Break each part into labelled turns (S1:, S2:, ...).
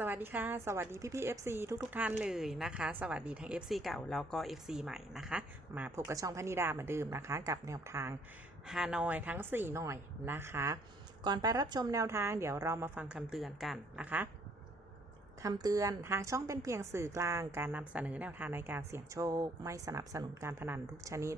S1: สวัสดีค่ะ สวัสดีพี่พี่ FC ทุกทุกๆท่านเลยนะคะ สวัสดีทั้ง FC เก่าแล้วก็ FC ใหม่นะคะ มาพบกับช่องพนิดาเหมือนเดิมนะคะ กับแนวทางฮานอยทั้ง 4 หน่อยนะคะ ก่อนไปรับชมแนวทางเดี๋ยวเรามาฟังคำเตือนกันนะคะคำเตือนทางช่องเป็นเพียงสื่อกลางการนำเสนอแนวทางในการเสี่ยงโชค ไม่สนับสนุนการพนันทุกชนิด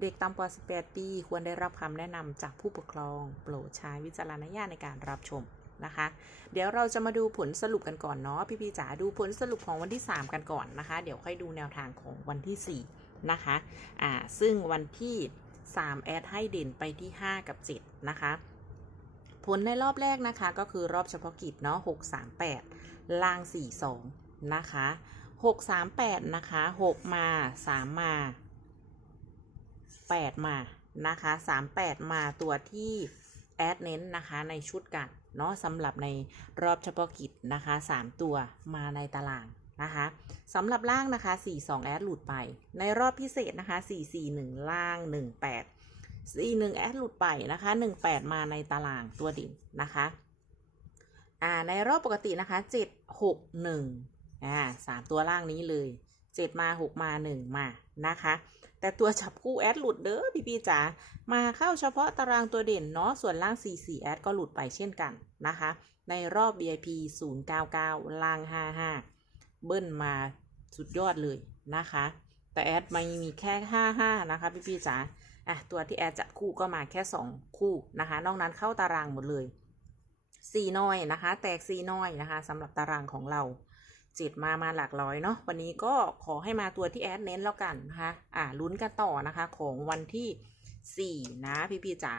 S1: เด็กต่ำกว่า 18 ปี ควรได้รับคำแนะนำจากผู้ปกครอง โปรดใช้วิจารณญาณในการรับชม นะคะ เดี๋ยวเราจะมาดูผลสรุปกันก่อนเนาะพี่พี่จ๋าดูผลสรุปของวันที่ 3 กันก่อนนะคะ เดี๋ยวค่อยดูแนวทางของวันที่ 4 นะคะอ่าซึ่งวันที่ 3 แอดให้เด่นไปที่ 5 กับ 7 นะคะผลในรอบแรกนะคะก็คือรอบเฉพาะกิจเนาะ638 ล่าง 42 นะคะ 638 นะคะ 6 มา 3 มา 8 มา นะคะ 38 มาตัวที่แอดเน้นนะคะในชุดกัน เนาะสำหรับในรอบเฉพาะกิจนะคะ 3 ตัวมาในตารางนะคะสำหรับล่างนะคะ 42 แอดหลุดไป ในรอบพิเศษนะคะ 441 ล่าง 18 41 แอดหลุดไปนะคะ 18 มาในตารางตัวดิ่นนะคะอ่าในรอบปกตินะคะ 761อ่าสามตัวล่างนี้เลย 7มา6มา1มานะคะ แต่ตัวจับคู่แอดหลุดเด้อพี่พี่จ๋ามาเข้าเฉพาะตารางตัวเด่นเนาะส่วนล่าง 44แอดก็หลุดไปเช่นกันนะคะ ในรอบ VIP 099 ล่าง 55 เบิ้ลมาสุดยอดเลยนะคะ แต่แอดไม่มีแค่ 55 นะคะพี่พี่จ๋าอะตัวที่แอดจัดคู่ก็มาแค่ 2 คู่นะคะ นอกนั้นเข้าตารางหมดเลย4น้อยนะคะ แตก4น้อยนะคะสำหรับตารางของเรา เจ็ดมามาหลักร้อยเนาะวันนี้ก็ขอให้มาตัวที่แอดเน้นแล้วกันนะคะอ่าลุ้นกันต่อนะคะของวันที่ 4 นะพี่พี่จ๋า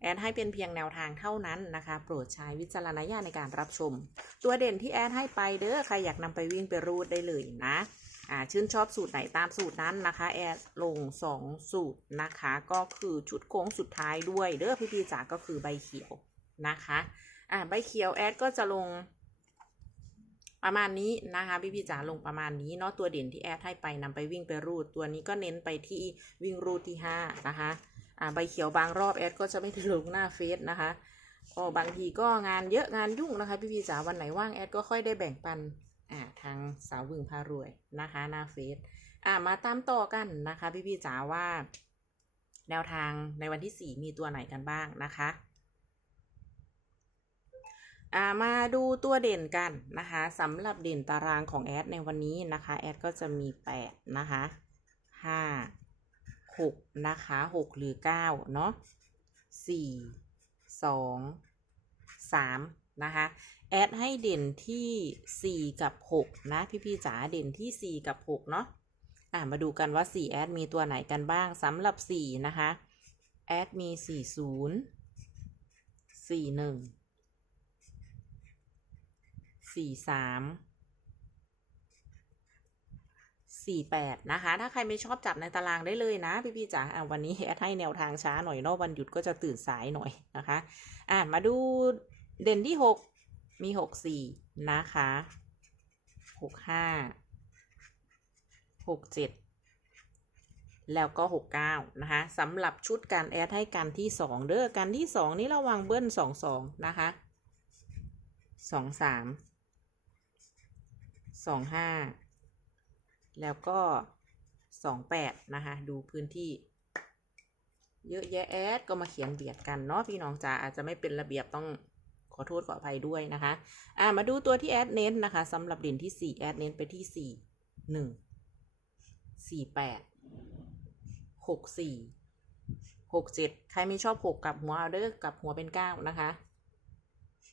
S1: แอดให้เป็นเพียงแนวทางเท่านั้นนะคะ โปรดใช้วิจารณญาณในการรับชม ตัวเด่นที่แอดให้ไปเด้อใครอยากนำไปวิ่งไปรูดได้เลยนะอ่าชื่นชอบสูตรไหนตามสูตรนั้นนะคะ แอดลง 2 สูตรนะคะ ก็คือชุดโค้งสุดท้ายด้วยเด้อพี่พี่จ๋าก็คือใบเขียวนะคะอ่าใบเขียวแอดก็จะลง ประมาณนี้นะคะพี่พี่จ๋าลงประมาณนี้เนาะตัวเด่นที่แอดให้ไปนำไปวิ่งไปรูด ตัวนี้ก็เน้นไปที่วิ่งรูดที่ห้านะคะอ่าใบเขียวบางรอบแอดก็จะไม่ได้ลงหน้าเฟซนะคะก็บางทีก็งานเยอะงานยุ่งนะคะพี่พี่จ๋าวันไหนว่างแอดก็ค่อยได้แบ่งปันอ่าทางสาววึงพารวยนะคะหน้าเฟซอ่ามาตามต่อกันนะคะ พี่พี่จ๋าว่า แนวทางในวันที่สี่มีตัวไหนกันบ้างนะคะามาดูตัวเด่นกันนะคะสำหรับเด่นตารางของแอดในวันนี้นะคะ แอดก็จะมี 8 นะคะ5 6นะคะ6หรือ9เนาะ4 2 3นะคะ แอดให้เด่นที่ 4 กับ 6 นะ พี่ๆจ๋าเด่นที่ 4 กับ 6 เนาะอ่ามาดูกันว่า 4 แอดมีตัวไหนกันบ้างสำหรับ 4 นะคะ แอดมี 40 41 สี่สามสี่แปดนะคะ ถ้าใครไม่ชอบจับในตารางได้เลยนะ พี่พี่ๆจ๋าอะวันนี้แอดให้แนวทางช้าหน่อยเนอกวันหยุดก็จะตื่นสายหน่อยนะคะ อะมาดูเด่นที่หกมีหกสี่นะคะหกห้าหกเจ็ดแล้วก็หกเก้านะคะสำหรับชุดการแอดให้กันที่สองเด้อกันที่สองนี้ระวังเบิ้ลสองสองนะคะสอง สองห้าแล้วก็สองแปดนะคะ ดูพื้นที่ เยอะแยะแอดก็มาเขียนเบียดกันเนาะพี่น้องจ๋าอาจจะไม่เป็นระเบียบต้องขอโทษขออภัยด้วยนะคะ อ่ามาดูตัวที่แอดเน้นนะคะสำหรับเด่นที่สี่แอดเน้นไปที่สี่หนึ่งสี่แปดหกสี่หกเจ็ดใครไม่ชอบหกกับหัวเอาเด้อกับหัวเป็นเก้านะคะ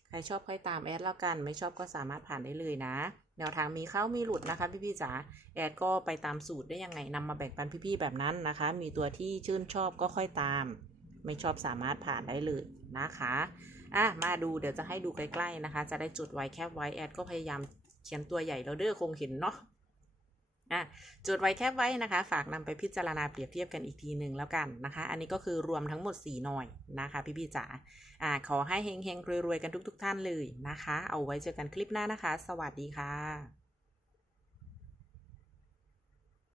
S1: ใครชอบค่อยตามแอดแล้วกัน ไม่ชอบก็สามารถผ่านได้เลยนะ แนวทางมีเข้ามีหลุดนะคะพี่ๆจ๋าแอดก็ไปตามสูตรได้ยังไงนำมาแบ่งปันพี่ๆแบบนั้นนะคะ มีตัวที่ชื่นชอบก็ค่อยตาม ไม่ชอบสามารถผ่านได้เลยนะคะอะมาดูเดี๋ยวจะให้ดูใกล้ๆนะคะ จะได้จุดไว้แคบไว้แอดก็พยายามเขียนตัวใหญ่แล้วเด้อคงเห็นเนาะ อะจดไว้แคบไว้นะคะ ฝากนำไปพิจารณาเปรียบเทียบกันอีกทีหนึ่งแล้วกันนะคะ อันนี้ก็คือรวมทั้งหมด 4 หน่อยนะคะพี่พี่จ๋าอ่าขอให้เฮงเฮงรวยๆกันทุก ๆ ท่านเลยนะคะ เอาไว้เจอกันคลิปหน้านะคะ สวัสดีค่ะ